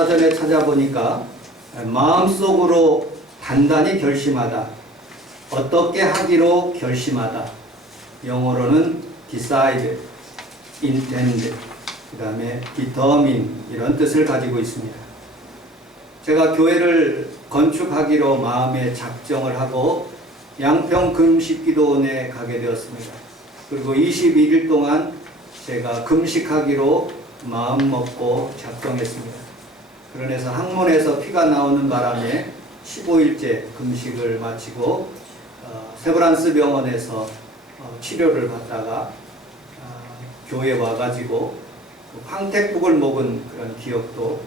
백과사전에 찾아보니까 마음속으로 단단히 결심하다, 어떻게 하기로 결심하다, 영어로는 decide, intend, 그 다음에 determine 이런 뜻을 가지고 있습니다. 제가 교회를 건축하기로 마음에 작정을 하고 양평 금식기도원에 가게 되었습니다. 그리고 21일 동안 제가 금식하기로 마음먹고 작정했습니다. 그러면서 항문에서 피가 나오는 바람에 15일째 금식을 마치고 세브란스 병원에서 치료를 받다가 교회에 와가지고 황택국을 먹은 그런 기억도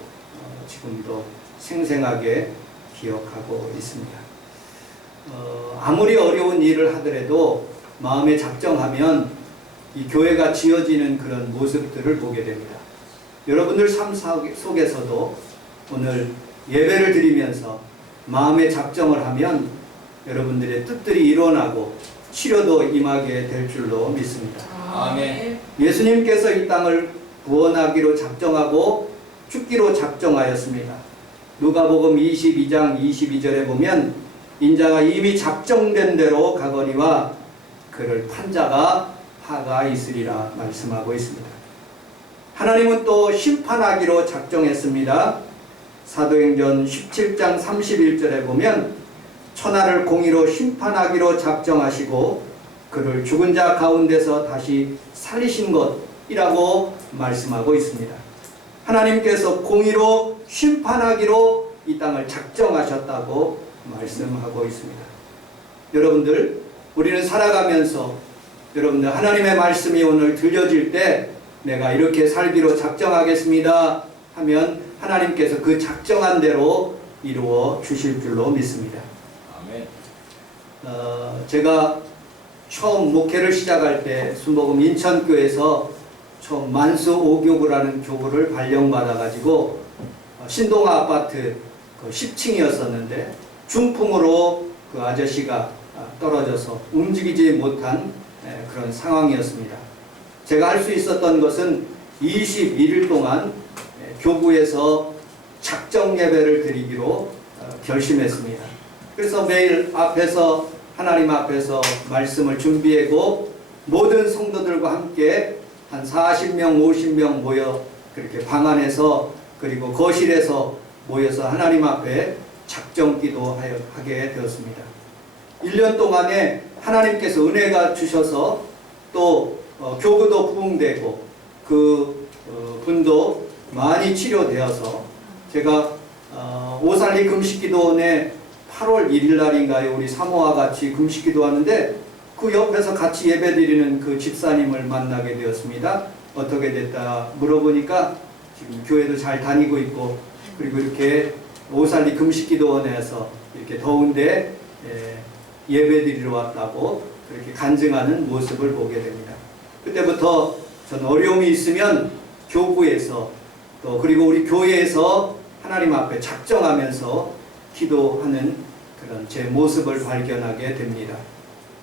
지금도 생생하게 기억하고 있습니다. 아무리 어려운 일을 하더라도 마음에 작정하면 이 교회가 지어지는 그런 모습들을 보게 됩니다. 여러분들 삶 속에서도 오늘 예배를 드리면서 마음에 작정을 하면 여러분들의 뜻들이 일어나고 치료도 임하게 될 줄로 믿습니다. 아멘. 예수님께서 이 땅을 구원하기로 작정하고 죽기로 작정하였습니다. 누가복음 22장 22절에 보면 인자가 이미 작정된 대로 가거니와 그를 판자가 파가 있으리라 말씀하고 있습니다. 하나님은 또 심판하기로 작정했습니다. 사도행전 17장 31절에 보면 천하를 공의로 심판하기로 작정하시고 그를 죽은 자 가운데서 다시 살리신 것이라고 말씀하고 있습니다. 하나님께서 공의로 심판하기로 이 땅을 작정하셨다고 말씀하고 있습니다. 여러분들, 우리는 살아가면서 여러분들 하나님의 말씀이 오늘 들려질 때 내가 이렇게 살기로 작정하겠습니다 하면 하나님께서 그 작정한 대로 이루어 주실 줄로 믿습니다. 아멘. 제가 처음 목회를 시작할 때 순복음 인천교에서 처음 만수 5교구라는 교구를 발령받아 가지고 신동아 아파트 그 10층이었었는데 중풍으로 그 아저씨가 떨어져서 움직이지 못한 그런 상황이었습니다. 제가 할 수 있었던 것은 21일 동안 교구에서 작정 예배를 드리기로 결심했습니다. 그래서 매일 앞에서 하나님 앞에서 말씀을 준비하고 모든 성도들과 함께 한 40명, 50명 모여 그렇게 방 안에서 그리고 거실에서 모여서 하나님 앞에 작정 기도하게 되었습니다. 1년 동안에 하나님께서 은혜가 주셔서 또 교구도 부흥되고 그 분도 많이 치료되어서 제가 오살리 금식기도원에 8월 1일 날인가요? 우리 사모와 같이 금식기도하는데 그 옆에서 같이 예배드리는 그 집사님을 만나게 되었습니다. 어떻게 됐다 물어보니까 지금 교회도 잘 다니고 있고 그리고 이렇게 오살리 금식기도원에서 이렇게 더운데 예배드리러 왔다고 그렇게 간증하는 모습을 보게 됩니다. 그때부터 전 어려움이 있으면 교구에서 또 그리고 우리 교회에서 하나님 앞에 작정하면서 기도하는 그런 제 모습을 발견하게 됩니다.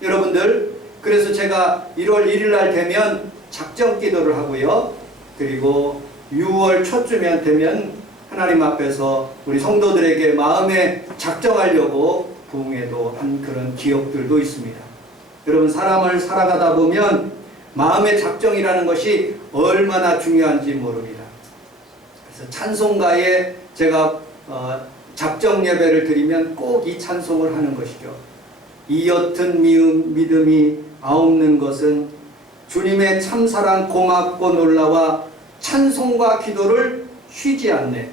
여러분들, 그래서 제가 1월 1일 날 되면 작정 기도를 하고요. 그리고 6월 초쯤에 되면 하나님 앞에서 우리 성도들에게 마음에 작정하려고 부흥회도 한 그런 기억들도 있습니다. 여러분, 사람을 살아가다 보면 마음의 작정이라는 것이 얼마나 중요한지 모릅니다. 그래서 찬송가에 제가 작정 예배를 드리면 꼭 이 찬송을 하는 것이죠. 이 옅은 믿음이 아옵는 것은 주님의 참사랑 고맙고 놀라와 찬송과 기도를 쉬지 않네.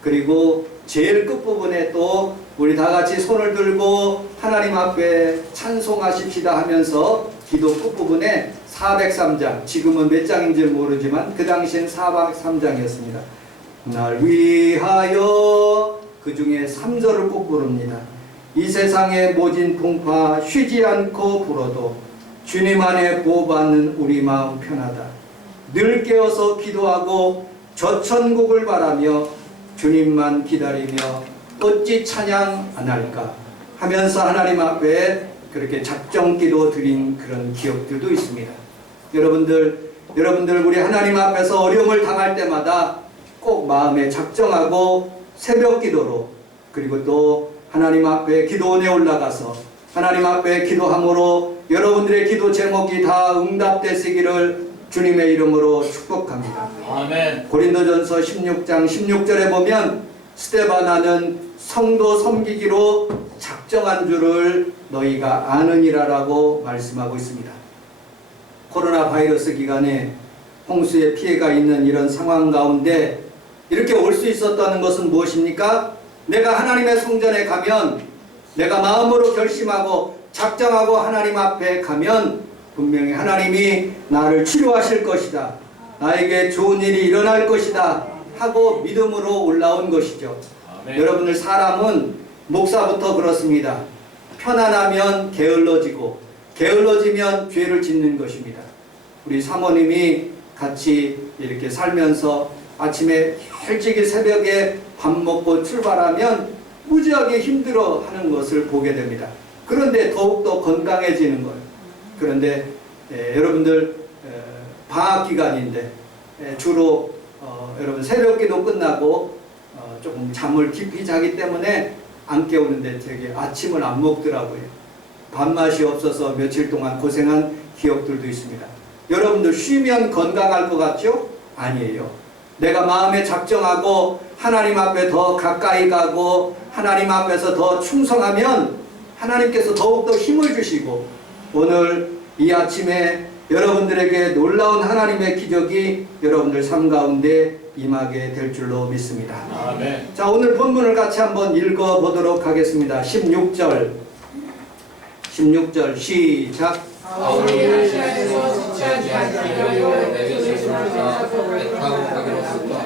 그리고 제일 끝부분에 또 우리 다 같이 손을 들고 하나님 앞에 찬송하십시다 하면서 기도 끝부분에 403장, 지금은 몇 장인지 모르지만 그 당시엔 403장이었습니다. 날 위하여 그 중에 3절을 꼭 부릅니다. 이 세상의 모진 풍파 쉬지 않고 불어도 주님 안에 보호받는 우리 마음 편하다. 늘 깨어서 기도하고 저 천국을 바라며 주님만 기다리며 어찌 찬양 안 할까 하면서 하나님 앞에 그렇게 작정 기도 드린 그런 기억들도 있습니다. 여러분들 우리 하나님 앞에서 어려움을 당할 때마다 꼭 마음에 작정하고 새벽 기도로, 그리고 또 하나님 앞에 기도원에 올라가서 하나님 앞에 기도함으로 여러분들의 기도 제목이 다 응답되시기를 주님의 이름으로 축복합니다. 아멘. 고린도전서 16장 16절에 보면 스데바나는 성도 섬기기로 작정한 줄을 너희가 아느니라라고 말씀하고 있습니다. 코로나 바이러스 기간에 홍수의 피해가 있는 이런 상황 가운데 이렇게 올 수 있었다는 것은 무엇입니까? 내가 하나님의 성전에 가면, 내가 마음으로 결심하고 작정하고 하나님 앞에 가면 분명히 하나님이 나를 치료하실 것이다, 나에게 좋은 일이 일어날 것이다 하고 믿음으로 올라온 것이죠. 아멘. 여러분들, 사람은 목사부터 그렇습니다. 편안하면 게을러지고 게을러지면 죄를 짓는 것입니다. 우리 사모님이 같이 이렇게 살면서 아침에 일찍이 새벽에 밥 먹고 출발하면 무지하게 힘들어하는 것을 보게 됩니다. 그런데 더욱더 건강해지는 거예요. 그런데 여러분들 방학 기간인데 주로 여러분 새벽기도 끝나고 조금 잠을 깊이 자기 때문에 안 깨우는데 되게 아침을 안 먹더라고요. 밥맛이 없어서 며칠 동안 고생한 기억들도 있습니다. 여러분들 쉬면 건강할 것 같죠? 아니에요. 내가 마음에 작정하고 하나님 앞에 더 가까이 가고 하나님 앞에서 더 충성하면 하나님께서 더욱더 힘을 주시고 오늘 이 아침에 여러분들에게 놀라운 하나님의 기적이 여러분들 삶 가운데 임하게 될 줄로 믿습니다. 아멘. 자, 오늘 본문을 같이 한번 읽어보도록 하겠습니다. 16절 시작. 바울이 아시아에서 지체하지 않으려 내게 제수로서 타고 가기로부터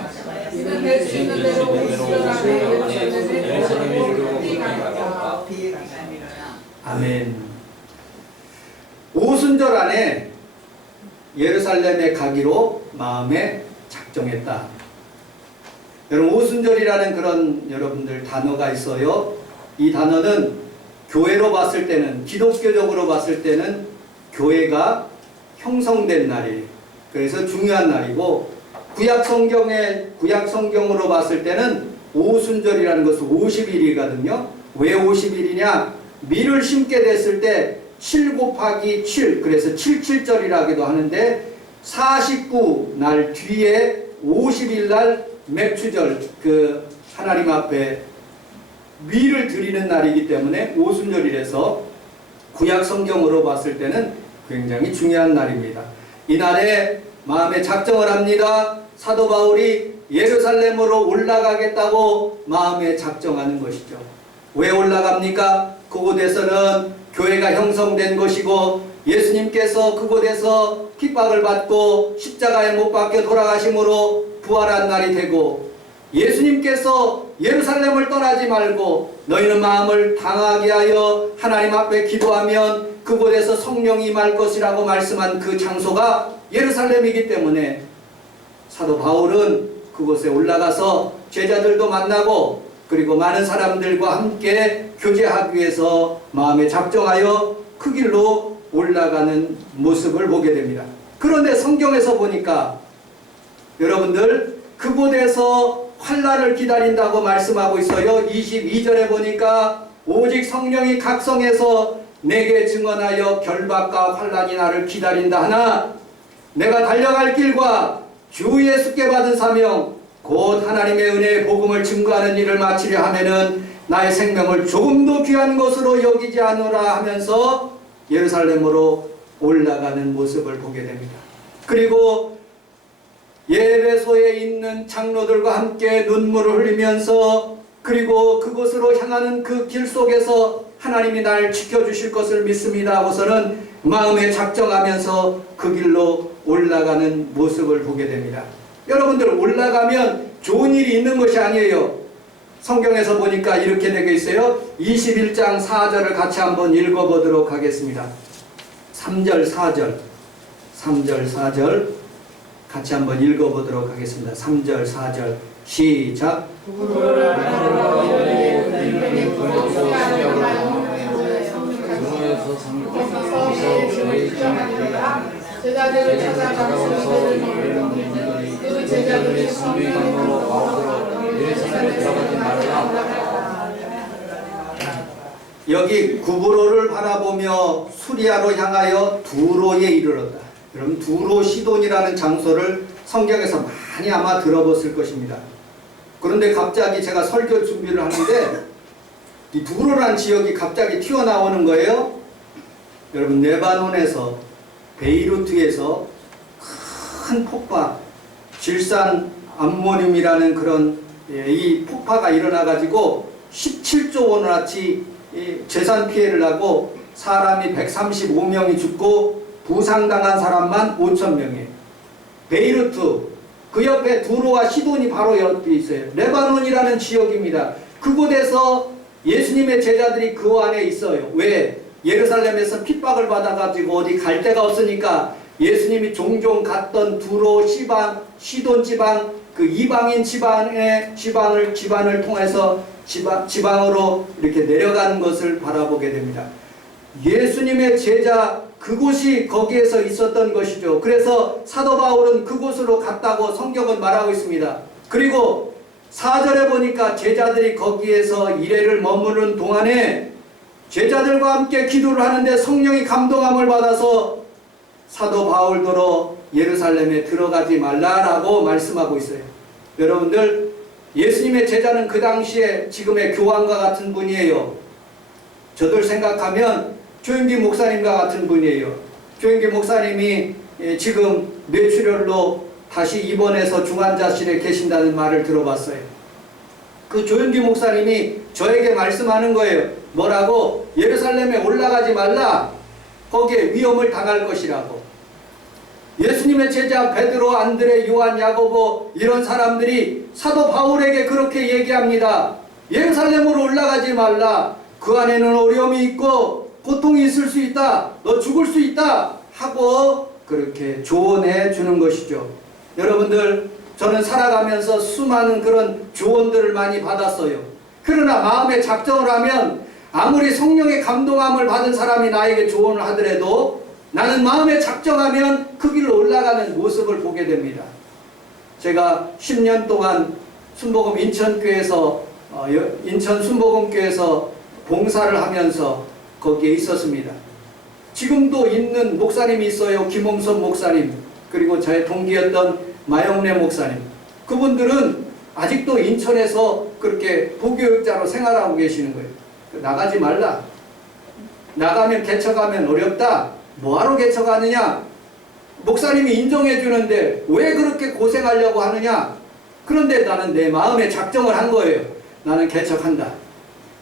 이는 될 수 있는 대로 오시려고 예루살렘에 이르러 아멘. 오순절 안에 예루살렘에 가기로 마음에 작정했다. 여러분, 오순절이라는 그런 여러분들 단어가 있어요. 이 단어는 교회로 봤을 때는, 기독교적으로 봤을 때는 교회가 형성된 날이에요. 그래서 중요한 날이고, 구약 성경으로 봤을 때는 오순절이라는 것은 50일이거든요. 왜 50일이냐? 밀을 심게 됐을 때 7 곱하기 7, 그래서 77절이라기도 하는데 49날 뒤에 50일 날 맥추절, 그 하나님 앞에 위를 드리는 날이기 때문에 오순절이라서 구약 성경으로 봤을 때는 굉장히 중요한 날입니다. 이날에 마음에 작정을 합니다. 사도 바울이 예루살렘으로 올라가겠다고 마음에 작정하는 것이죠. 왜 올라갑니까? 그곳에서는 교회가 형성된 것이고 예수님께서 그곳에서 핍박을 받고 십자가에 못 박혀 돌아가심으로 부활한 날이 되고, 예수님께서 예루살렘을 떠나지 말고 너희는 마음을 당하게 하여 하나님 앞에 기도하면 그곳에서 성령이 임할 것이라고 말씀한 그 장소가 예루살렘이기 때문에 사도 바울은 그곳에 올라가서 제자들도 만나고 그리고 많은 사람들과 함께 교제하기 위해서 마음에 작정하여 그 길로 올라가는 모습을 보게 됩니다. 그런데 성경에서 보니까 여러분들, 그곳에서 환난을 기다린다고 말씀하고 있어요. 22절에 보니까 오직 성령이 각성해서 내게 증언하여 결박과 환난이 나를 기다린다 하나 내가 달려갈 길과 주 예수께 받은 사명 곧 하나님의 은혜의 복음을 증거하는 일을 마치려 하면은 나의 생명을 조금도 귀한 것으로 여기지 않으라 하면서 예루살렘으로 올라가는 모습을 보게 됩니다. 그리고 예배소에 있는 장로들과 함께 눈물을 흘리면서 그리고 그곳으로 향하는 그 길 속에서 하나님이 날 지켜주실 것을 믿습니다 하고서는 마음에 작정하면서 그 길로 올라가는 모습을 보게 됩니다. 여러분들, 올라가면 좋은 일이 있는 것이 아니에요. 성경에서 보니까 이렇게 되어 있어요. 21장 4절을 같이 한번 읽어보도록 하겠습니다. 3절 4절 같이 한번 읽어보도록 하겠습니다. 3절 4절 시작. 제자들을 찾아가서 제자들이 순교의 강도로 바울로 예루살렘에 들어가지 말라. 여기 구브로를 바라보며 수리아로 향하여 두로에 이르렀다. 여러분 두로 시돈이라는 장소를 성경에서 많이 아마 들어봤을 것입니다. 그런데 갑자기 제가 설교 준비를 하는데 이 두로라는 지역이 갑자기 튀어나오는 거예요. 여러분 레바논에서 베이루트에서 큰 폭파, 질산 암모늄이라는 그런 이 폭파가 일어나 가지고 17조 원어치 재산 피해를 하고 사람이 135명이 죽고 부상당한 사람만 5,000명이에요. 베이루트 그 옆에 두로와 시돈이 바로 옆에 있어요. 레바논이라는 지역입니다. 그곳에서 예수님의 제자들이 그 안에 있어요. 왜? 예루살렘에서 핍박을 받아가지고 어디 갈 데가 없으니까 예수님이 종종 갔던 두로, 시돈 지방, 그 이방인 지방을 통해서 지방으로 이렇게 내려가는 것을 바라보게 됩니다. 예수님의 제자 그곳이 거기에서 있었던 것이죠. 그래서 사도 바울은 그곳으로 갔다고 성경은 말하고 있습니다. 그리고 4절에 보니까 제자들이 거기에서 이래를 머무는 동안에 제자들과 함께 기도를 하는데 성령이 감동함을 받아서 사도 바울더러 예루살렘에 들어가지 말라라고 말씀하고 있어요. 여러분들 예수님의 제자는 그 당시에 지금의 교황과 같은 분이에요. 저들 생각하면 조영기 목사님과 같은 분이에요. 조영기 목사님이 지금 뇌출혈로 다시 입원해서 중환자실에 계신다는 말을 들어봤어요. 그 조영기 목사님이 저에게 말씀하는 거예요. 뭐라고? 예루살렘에 올라가지 말라. 거기에 위험을 당할 것이라고. 예수님의 제자 베드로, 안드레, 요한, 야고보 이런 사람들이 사도 바울에게 그렇게 얘기합니다. 예루살렘으로 올라가지 말라. 그 안에는 어려움이 있고 고통이 있을 수 있다. 너 죽을 수 있다. 하고 그렇게 조언해 주는 것이죠. 여러분들 저는 살아가면서 수많은 그런 조언들을 많이 받았어요. 그러나 마음에 작정을 하면 아무리 성령의 감동함을 받은 사람이 나에게 조언을 하더라도 나는 마음에 작정하면 그 길로 올라가는 모습을 보게 됩니다. 제가 10년 동안 순복음 인천교회에서 인천 순복음교회에서 봉사를 하면서 거기에 있었습니다. 지금도 있는 목사님이 있어요. 김홍선 목사님, 그리고 저의 동기였던 마영래 목사님. 그분들은 아직도 인천에서 그렇게 부교육자로 생활하고 계시는 거예요. 나가지 말라. 나가면 개척하면 어렵다. 뭐하러 개척하느냐? 목사님이 인정해 주는데 왜 그렇게 고생하려고 하느냐? 그런데 나는 내 마음에 작정을 한 거예요. 나는 개척한다.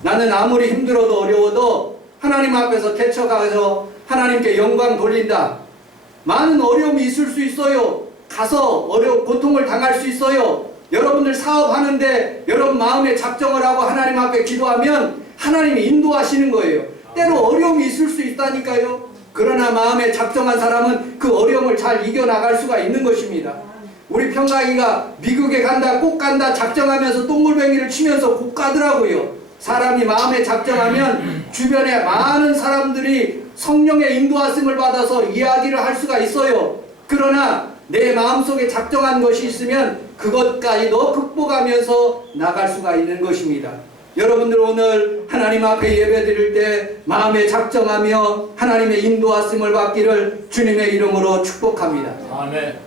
나는 아무리 힘들어도 어려워도 하나님 앞에서 개척해서 하나님께 영광 돌린다. 많은 어려움이 있을 수 있어요. 가서 고통을 당할 수 있어요. 여러분들 사업하는데 여러분 마음에 작정을 하고 하나님 앞에 기도하면 하나님이 인도하시는 거예요. 때로 어려움이 있을 수 있다니까요. 그러나 마음에 작정한 사람은 그 어려움을 잘 이겨나갈 수가 있는 것입니다. 우리 평강이가 미국에 간다, 꼭 간다 작정하면서 똥물뱅이를 치면서 꼭 가더라고요. 사람이 마음에 작정하면 주변에 많은 사람들이 성령의 인도하심을 받아서 이야기를 할 수가 있어요. 그러나 내 마음속에 작정한 것이 있으면 그것까지도 극복하면서 나갈 수가 있는 것입니다. 여러분들 오늘 하나님 앞에 예배 드릴 때 마음에 작정하며 하나님의 인도하심을 받기를 주님의 이름으로 축복합니다. 아멘.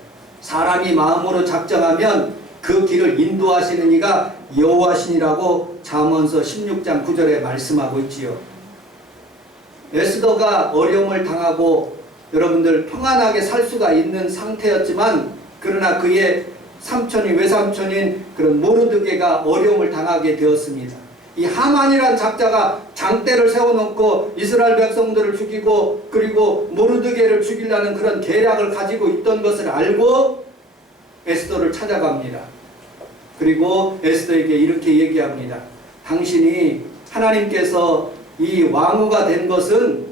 사람이 마음으로 작정하면 그 길을 인도하시는 이가 여호와시니라고 잠언서 16장 9절에 말씀하고 있지요. 에스더가 어려움을 당하고 여러분들 평안하게 살 수가 있는 상태였지만 그러나 그의 삼촌이 외삼촌인 그런 모르드게가 어려움을 당하게 되었습니다. 이 하만이란 작자가 장대를 세워놓고 이스라엘 백성들을 죽이고 그리고 모르드게를 죽이려는 그런 계략을 가지고 있던 것을 알고 에스더를 찾아갑니다. 그리고 에스더에게 이렇게 얘기합니다. 당신이 하나님께서 이 왕후가 된 것은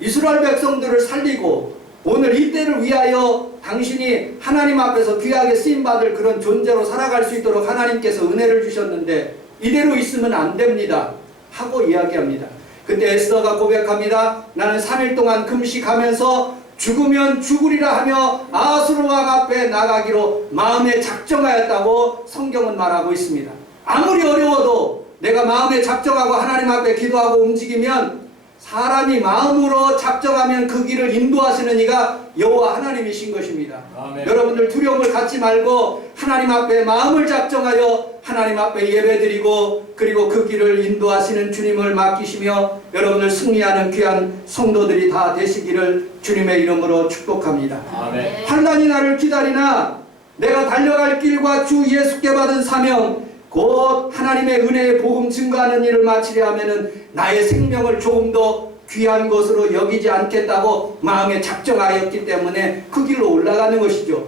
이스라엘 백성들을 살리고 오늘 이때를 위하여 당신이 하나님 앞에서 귀하게 쓰임받을 그런 존재로 살아갈 수 있도록 하나님께서 은혜를 주셨는데 이대로 있으면 안 됩니다 하고 이야기합니다. 그때 에스더가 고백합니다. 나는 3일 동안 금식하면서 죽으면 죽으리라 하며 아수르 왕 앞에 나가기로 마음에 작정하였다고 성경은 말하고 있습니다. 아무리 어려워도 내가 마음에 작정하고 하나님 앞에 기도하고 움직이면 사람이 마음으로 작정하면 그 길을 인도하시는 이가 여호와 하나님이신 것입니다. 아멘. 여러분들 두려움을 갖지 말고 하나님 앞에 마음을 작정하여 하나님 앞에 예배드리고 그리고 그 길을 인도하시는 주님을 맡기시며 여러분들 승리하는 귀한 성도들이 다 되시기를 주님의 이름으로 축복합니다. 아멘. 환난이 나를 기다리나 내가 달려갈 길과 주 예수께 받은 사명 곧 하나님의 은혜의 복음 증거하는 일을 마치려 하면은 나의 생명을 조금 더 귀한 것으로 여기지 않겠다고 마음에 작정하였기 때문에 그 길로 올라가는 것이죠.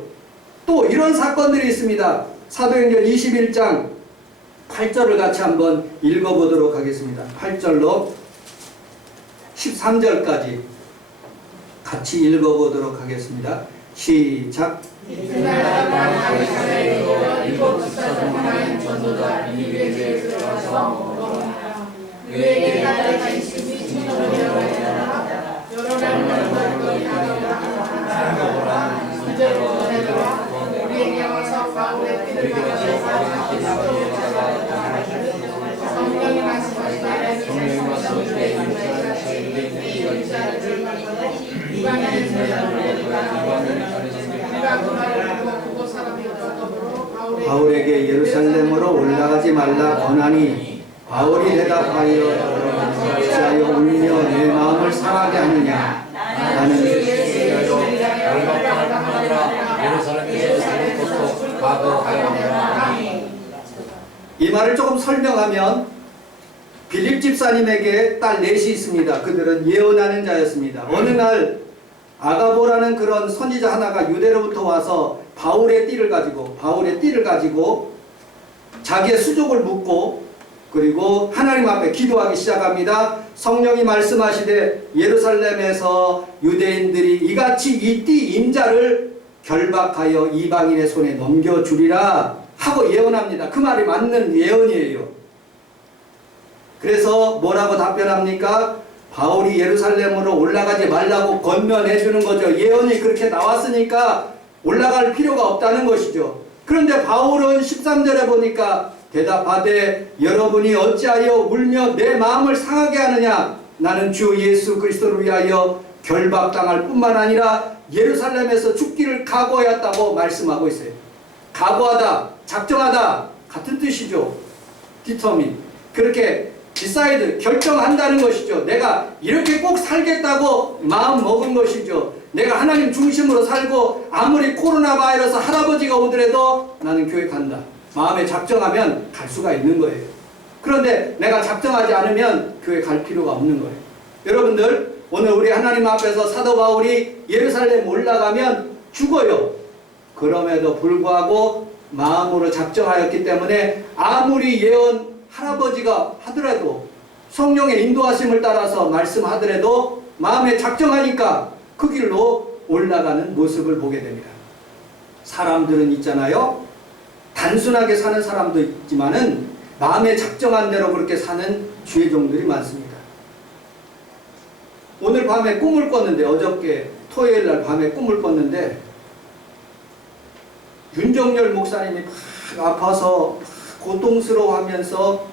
또 이런 사건들이 있습니다. 사도행전 21장 8절을 같이 한번 읽어보도록 하겠습니다. 8절로 13절까지 같이 읽어보도록 하겠습니다. 시작. 바울에게 예루살렘으로 올라가지 말라 권하니 바울이 대답하여 어찌하여 울며 내 마음을 상하게 하느냐 나는 이 말을 조금 설명하면 빌립 집사님에게 딸 넷이 있습니다. 그들은 예언하는 자였습니다. 어느 날 아가보라는 그런 선지자 하나가 유대로부터 와서 바울의 띠를 가지고 자기의 수족을 묻고 그리고 하나님 앞에 기도하기 시작합니다. 성령이 말씀하시되 예루살렘에서 유대인들이 이같이 이 띠 임자를 결박하여 이방인의 손에 넘겨주리라 하고 예언합니다. 그 말이 맞는 예언이에요. 그래서 뭐라고 답변합니까? 바울이 예루살렘으로 올라가지 말라고 권면해 주는 거죠. 예언이 그렇게 나왔으니까 올라갈 필요가 없다는 것이죠. 그런데 바울은 13절에 보니까 대답하되 여러분이 어찌하여 울며 내 마음을 상하게 하느냐 나는 주 예수 그리스도를 위하여 결박당할 뿐만 아니라 예루살렘에서 죽기를 각오하였다고 말씀하고 있어요. 각오하다, 작정하다 같은 뜻이죠. 디터민 그렇게 디사이드 결정한다는 것이죠. 내가 이렇게 꼭 살겠다고 마음 먹은 것이죠. 내가 하나님 중심으로 살고 아무리 코로나 바이러스 할아버지가 오더라도 나는 교회 간다. 마음에 작정하면 갈 수가 있는 거예요. 그런데 내가 작정하지 않으면 교회 갈 필요가 없는 거예요. 여러분들 오늘 우리 하나님 앞에서 사도 바울이 예루살렘 올라가면 죽어요. 그럼에도 불구하고 마음으로 작정하였기 때문에 아무리 예언 할아버지가 하더라도 성령의 인도하심을 따라서 말씀하더라도 마음에 작정하니까 그 길로 올라가는 모습을 보게 됩니다. 사람들은 있잖아요. 단순하게 사는 사람도 있지만은 마음에 작정한 대로 그렇게 사는 주의 종들이 많습니다. 오늘 밤에 꿈을 꿨는데 어저께 토요일 날 밤에 꿈을 꿨는데 윤정열 목사님이 막 아파서 고통스러워하면서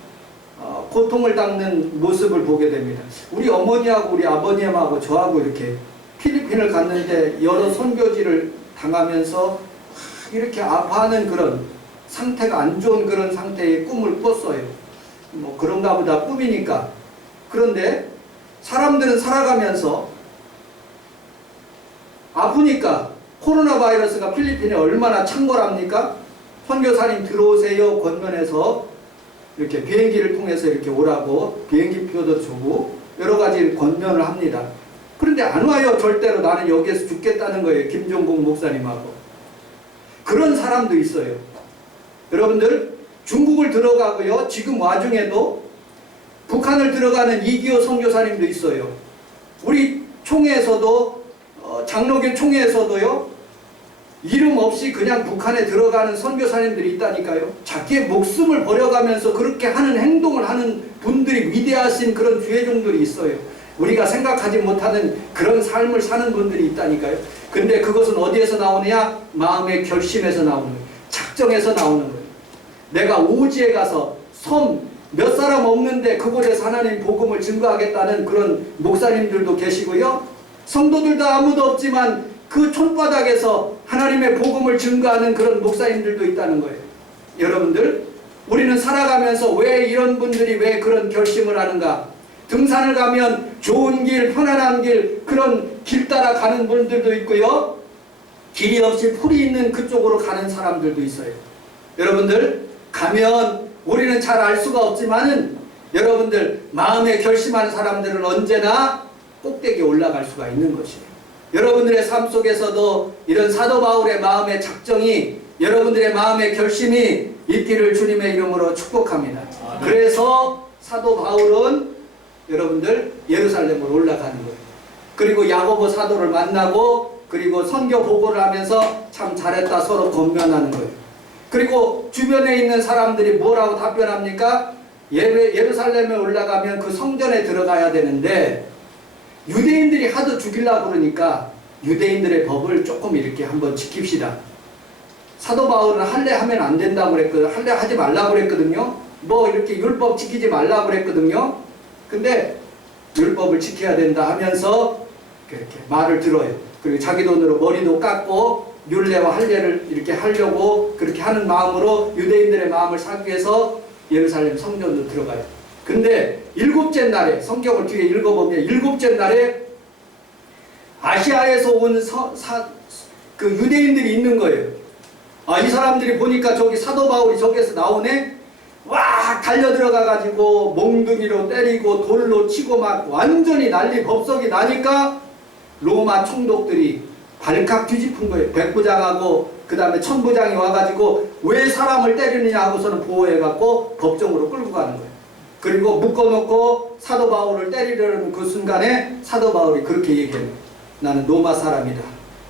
고통을 닦는 모습을 보게 됩니다. 우리 어머니하고 우리 아버님하고 저하고 이렇게 필리핀을 갔는데 여러 선교지를 당하면서 이렇게 아파하는 그런 상태가 안 좋은 그런 상태의 꿈을 꿨어요. 뭐 그런가 보다 꿈이니까. 그런데 사람들은 살아가면서 아프니까 코로나 바이러스가 필리핀에 얼마나 창궐합니까? 선교사님 들어오세요 권면해서 이렇게 비행기를 통해서 이렇게 오라고 비행기표도 주고 여러 가지 권면을 합니다. 그런데 안 와요. 절대로. 나는 여기에서 죽겠다는 거예요. 김종국 목사님하고. 그런 사람도 있어요. 여러분들 중국을 들어가고요. 지금 와중에도 북한을 들어가는 이기호 선교사님도 있어요. 우리 총회에서도 장로교 총회에서도요. 이름 없이 그냥 북한에 들어가는 선교사님들이 있다니까요. 자기의 목숨을 버려가면서 그렇게 하는 행동을 하는 분들이 위대하신 그런 주의 종들이 있어요. 우리가 생각하지 못하는 그런 삶을 사는 분들이 있다니까요. 근데 그것은 어디에서 나오느냐? 마음의 결심에서 나오는 거예요. 작정에서 나오는 거예요. 내가 오지에 가서 섬 몇 사람 없는데 그곳에서 하나님 복음을 증거하겠다는 그런 목사님들도 계시고요. 성도들도 아무도 없지만 그 촌바닥에서 하나님의 복음을 증거하는 그런 목사님들도 있다는 거예요. 여러분들, 우리는 살아가면서 왜 이런 분들이 왜 그런 결심을 하는가? 등산을 가면 좋은 길, 편안한 길, 그런 길 따라 가는 분들도 있고요. 길이 없이 풀이 있는 그쪽으로 가는 사람들도 있어요. 여러분들, 가면 우리는 잘 알 수가 없지만은 여러분들 마음에 결심하는 사람들은 언제나 꼭대기에 올라갈 수가 있는 것이에요. 여러분들의 삶 속에서도 이런 사도 바울의 마음의 작정이, 여러분들의 마음의 결심이 있기를 주님의 이름으로 축복합니다. 그래서 사도 바울은 여러분들 예루살렘으로 올라가는 거예요. 그리고 야고보 사도를 만나고 그리고 선교 보고를 하면서 참 잘했다 서로 권면하는 거예요. 그리고 주변에 있는 사람들이 뭐라고 답변합니까? 예루살렘에 올라가면 그 성전에 들어가야 되는데 유대인들이 하도 죽이려고 그러니까 유대인들의 법을 조금 이렇게 한번 지킵시다. 사도 바울은 할례 하면 안 된다고 그랬거든요. 할례 하지 말라고 그랬거든요. 뭐 이렇게 율법 지키지 말라고 그랬거든요. 근데 율법을 지켜야 된다 하면서 이렇게 말을 들어요. 그리고 자기 돈으로 머리도 깎고 율례와 할례를 이렇게 하려고 그렇게 하는 마음으로 유대인들의 마음을 사기 위해서 예루살렘 성전으로 들어가요. 근데 일곱째 날에, 성경을 뒤에 읽어보면 일곱째 날에 아시아에서 온 그 유대인들이 있는 거예요. 아, 이 사람들이 보니까 저기 사도 바울이 저기에서 나오네? 와, 달려 들어가가지고 몽둥이로 때리고 돌로 치고 막 완전히 난리 법석이 나니까 로마 총독들이 발칵 뒤집은 거예요. 백부장하고 그 다음에 천부장이 와가지고 왜 사람을 때리느냐 하고서는 보호해갖고 법정으로 끌고 가는 거예요. 그리고 묶어놓고 사도 바울을 때리려는 그 순간에 사도 바울이 그렇게 얘기해요. 나는 로마 사람이다.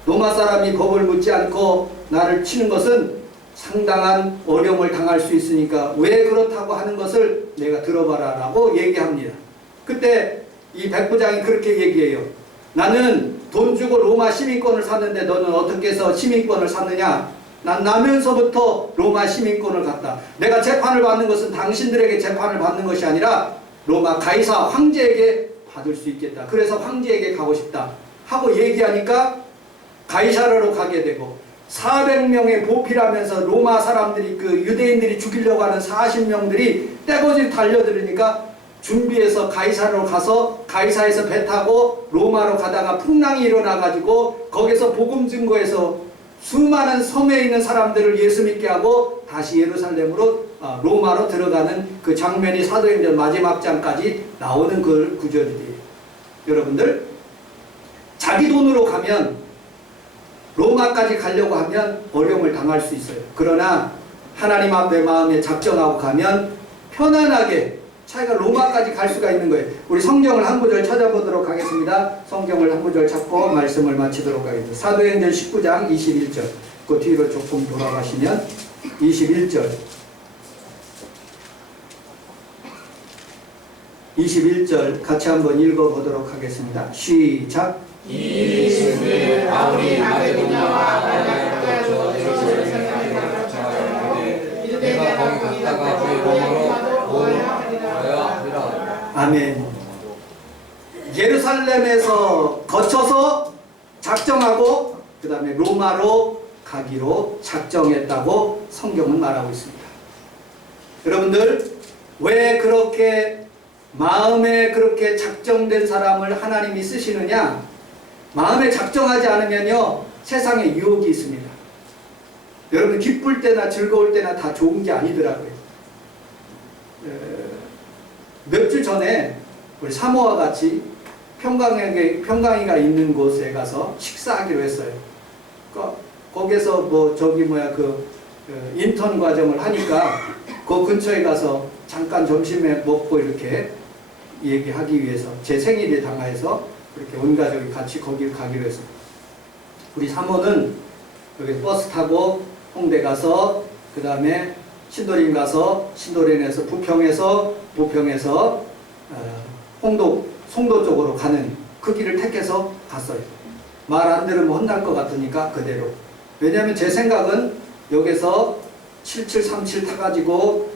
로마 사람이 법을 묻지 않고 나를 치는 것은 상당한 어려움을 당할 수 있으니까 왜 그렇다고 하는 것을 내가 들어봐라 라고 얘기합니다. 그때 이 백부장이 그렇게 얘기해요. 나는 돈 주고 로마 시민권을 샀는데 너는 어떻게 해서 시민권을 샀느냐? 난 나면서부터 로마 시민권을 갖다. 내가 재판을 받는 것은 당신들에게 재판을 받는 것이 아니라 로마 가이사 황제에게 받을 수 있겠다. 그래서 황제에게 가고 싶다 하고 얘기하니까 가이사르로 가게 되고 400명의 보필하면서 로마 사람들이 그 유대인들이 죽이려고 하는 40명들이 떼거지 달려들으니까 준비해서 가이사르로 가서 가이사에서 배 타고 로마로 가다가 풍랑이 일어나가지고 거기서 복음 증거해서 수많은 섬에 있는 사람들을 예수 믿게 하고 다시 예루살렘으로 로마로 들어가는 그 장면이 사도행전 마지막 장까지 나오는 그 구절들이에요. 여러분들, 자기 돈으로 가면 로마까지 가려고 하면 어려움을 당할 수 있어요. 그러나 하나님 앞에 마음에 작정하고 가면 편안하게 자기가 로마까지 갈 수가 있는 거예요. 우리 성경을 한 구절 찾아보도록 하겠습니다. 성경을 한 구절 찾고 말씀을 마치도록 하겠습니다. 사도행전 19장 21절. 그 뒤로 조금 돌아가시면 21절. 21절 같이 한번 읽어보도록 하겠습니다. 시작. 이 일이 바울이 마게도냐와 아가야에 거쳐 예루살렘에 도착하였는데 내가 거기 갔다가 그의 로마로 오하여 하리라. 아멘. 예루살렘에서 거쳐서 작정하고 그 다음에 로마로 가기로 작정했다고 성경은 말하고 있습니다. 여러분들, 왜 그렇게 마음에 그렇게 작정된 사람을 하나님이 쓰시느냐? 마음에 작정하지 않으면요, 세상에 유혹이 있습니다. 여러분, 기쁠 때나 즐거울 때나 다 좋은 게 아니더라고요. 몇 주 전에 우리 사모와 같이 평강이가 있는 곳에 가서 식사하기로 했어요. 거기서 인턴 과정을 하니까 그 근처에 가서 잠깐 점심에 먹고 이렇게 얘기하기 위해서 제 생일에 당하여서 그렇게 온 가족이 같이 거기 가기로 했어요. 우리 사모는 여기 버스 타고 홍대 가서 그 다음에 신도림 가서 신도림에서 부평에서 홍도 송도 쪽으로 가는 그 길을 택해서 갔어요. 말 안 들으면 혼날 것 같으니까 그대로. 왜냐하면 제 생각은 여기서 7737 타가지고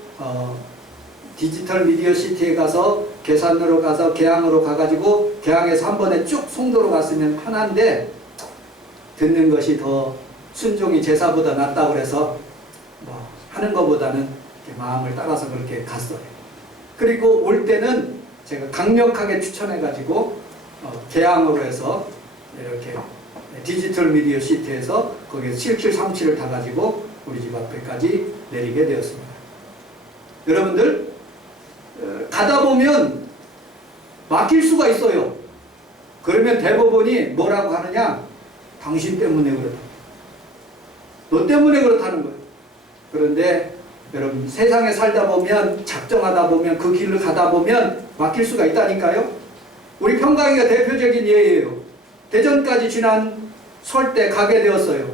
디지털 미디어 시티에 가서 계산으로 가서 계양으로 가가지고 계양에서 한 번에 쭉 송도로 갔으면 편한데 듣는 것이 더 순종이 제사보다 낫다고 그래서 뭐 하는 것보다는 이렇게 마음을 따라서 그렇게 갔어요. 그리고 올 때는 제가 강력하게 추천해가지고 계양으로 해서 이렇게 디지털 미디어 시티에서 거기서 7737을 타가지고 우리 집 앞에까지 내리게 되었습니다. 여러분들 가다 보면 막힐 수가 있어요. 그러면 대법원이 뭐라고 하느냐? 당신 때문에 그렇다. 너 때문에 그렇다는 거예요. 그런데 여러분 세상에 살다 보면 작정하다 보면 그 길을 가다 보면 막힐 수가 있다니까요. 우리 평강이가 대표적인 예예요. 대전까지 지난 설 때 가게 되었어요.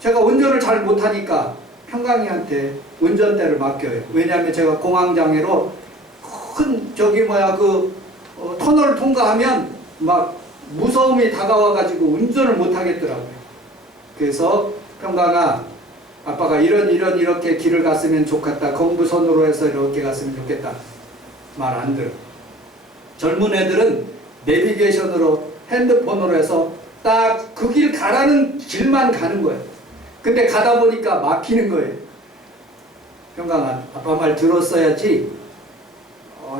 제가 운전을 잘 못하니까 평강이한테 운전대를 맡겨요. 왜냐하면 제가 공황장애로 큰 터널을 통과하면 막 무서움이 다가와가지고 운전을 못하겠더라고요. 그래서 평강아, 아빠가 이렇게 길을 갔으면 좋겠다. 경부선으로 해서 이렇게 갔으면 좋겠다. 말 안 들어. 젊은 애들은 내비게이션으로 핸드폰으로 해서 딱 그 길 가라는 길만 가는 거예요. 근데 가다 보니까 막히는 거예요. 평강아, 아빠 말 들었어야지.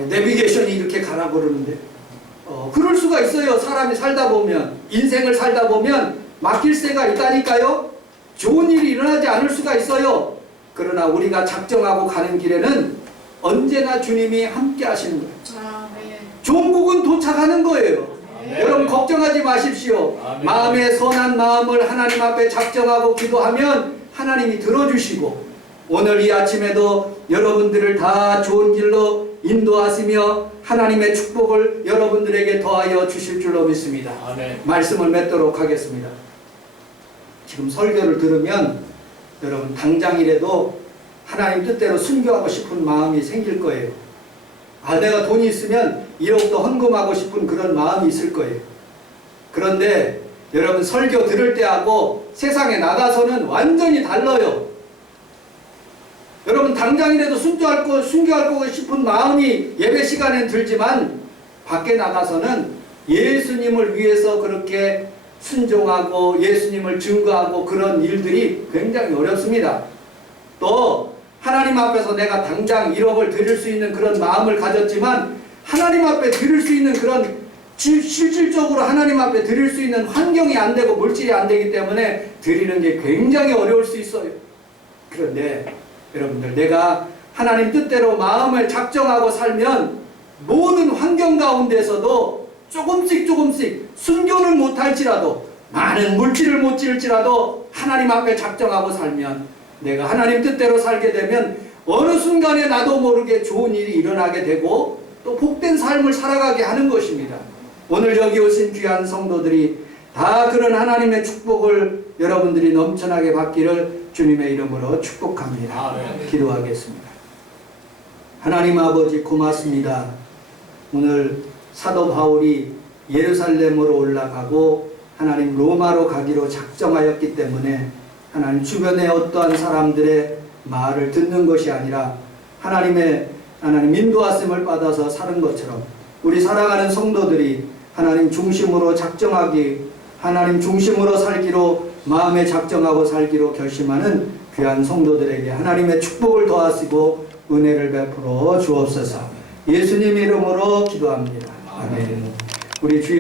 내비게이션이 이렇게 가라 그러는데 그럴 수가 있어요. 사람이 살다 보면, 인생을 살다 보면 막힐 새가 있다니까요. 좋은 일이 일어나지 않을 수가 있어요. 그러나 우리가 작정하고 가는 길에는 언제나 주님이 함께 하시는 거예요. 종국은 도착하는 거예요. 여러분 걱정하지 마십시오. 마음의 선한 마음을 하나님 앞에 작정하고 기도하면 하나님이 들어주시고, 오늘 이 아침에도 여러분들을 다 좋은 길로 인도하시며 하나님의 축복을 여러분들에게 더하여 주실 줄로 믿습니다. 아멘. 말씀을 맺도록 하겠습니다. 지금 설교를 들으면 여러분 당장이라도 하나님 뜻대로 순교하고 싶은 마음이 생길 거예요. 내가 돈이 있으면 1억도 헌금하고 싶은 그런 마음이 있을 거예요. 그런데 여러분 설교 들을 때하고 세상에 나가서는 완전히 달라요. 여러분 당장이라도 순교하고 싶은 마음이 예배 시간엔 들지만 밖에 나가서는 예수님을 위해서 그렇게 순종하고 예수님을 증거하고 그런 일들이 굉장히 어렵습니다. 또 하나님 앞에서 내가 당장 1억을 드릴 수 있는 그런 마음을 가졌지만 하나님 앞에 드릴 수 있는 그런 실질적으로 하나님 앞에 드릴 수 있는 환경이 안 되고 물질이 안 되기 때문에 드리는 게 굉장히 어려울 수 있어요. 그런데 여러분들 내가 하나님 뜻대로 마음을 작정하고 살면 모든 환경 가운데서도 조금씩 순교를 못할지라도 많은 물질을 못 지을지라도 하나님 앞에 작정하고 살면 내가 하나님 뜻대로 살게 되면 어느 순간에 나도 모르게 좋은 일이 일어나게 되고 또 복된 삶을 살아가게 하는 것입니다. 오늘 여기 오신 귀한 성도들이 다 그런 하나님의 축복을 여러분들이 넘쳐나게 받기를 주님의 이름으로 축복합니다. 아멘. 기도하겠습니다. 하나님 아버지 고맙습니다. 오늘 사도 바울이 예루살렘으로 올라가고 하나님 로마로 가기로 작정하였기 때문에 하나님 주변의 어떠한 사람들의 말을 듣는 것이 아니라 하나님 인도하심을 받아서 사는 것처럼 우리 사랑하는 성도들이 하나님 중심으로 하나님 중심으로 살기로 마음에 작정하고 살기로 결심하는 귀한 성도들에게 하나님의 축복을 더하시고 은혜를 베풀어 주옵소서. 예수님 이름으로 기도합니다. 아멘. 우리 주여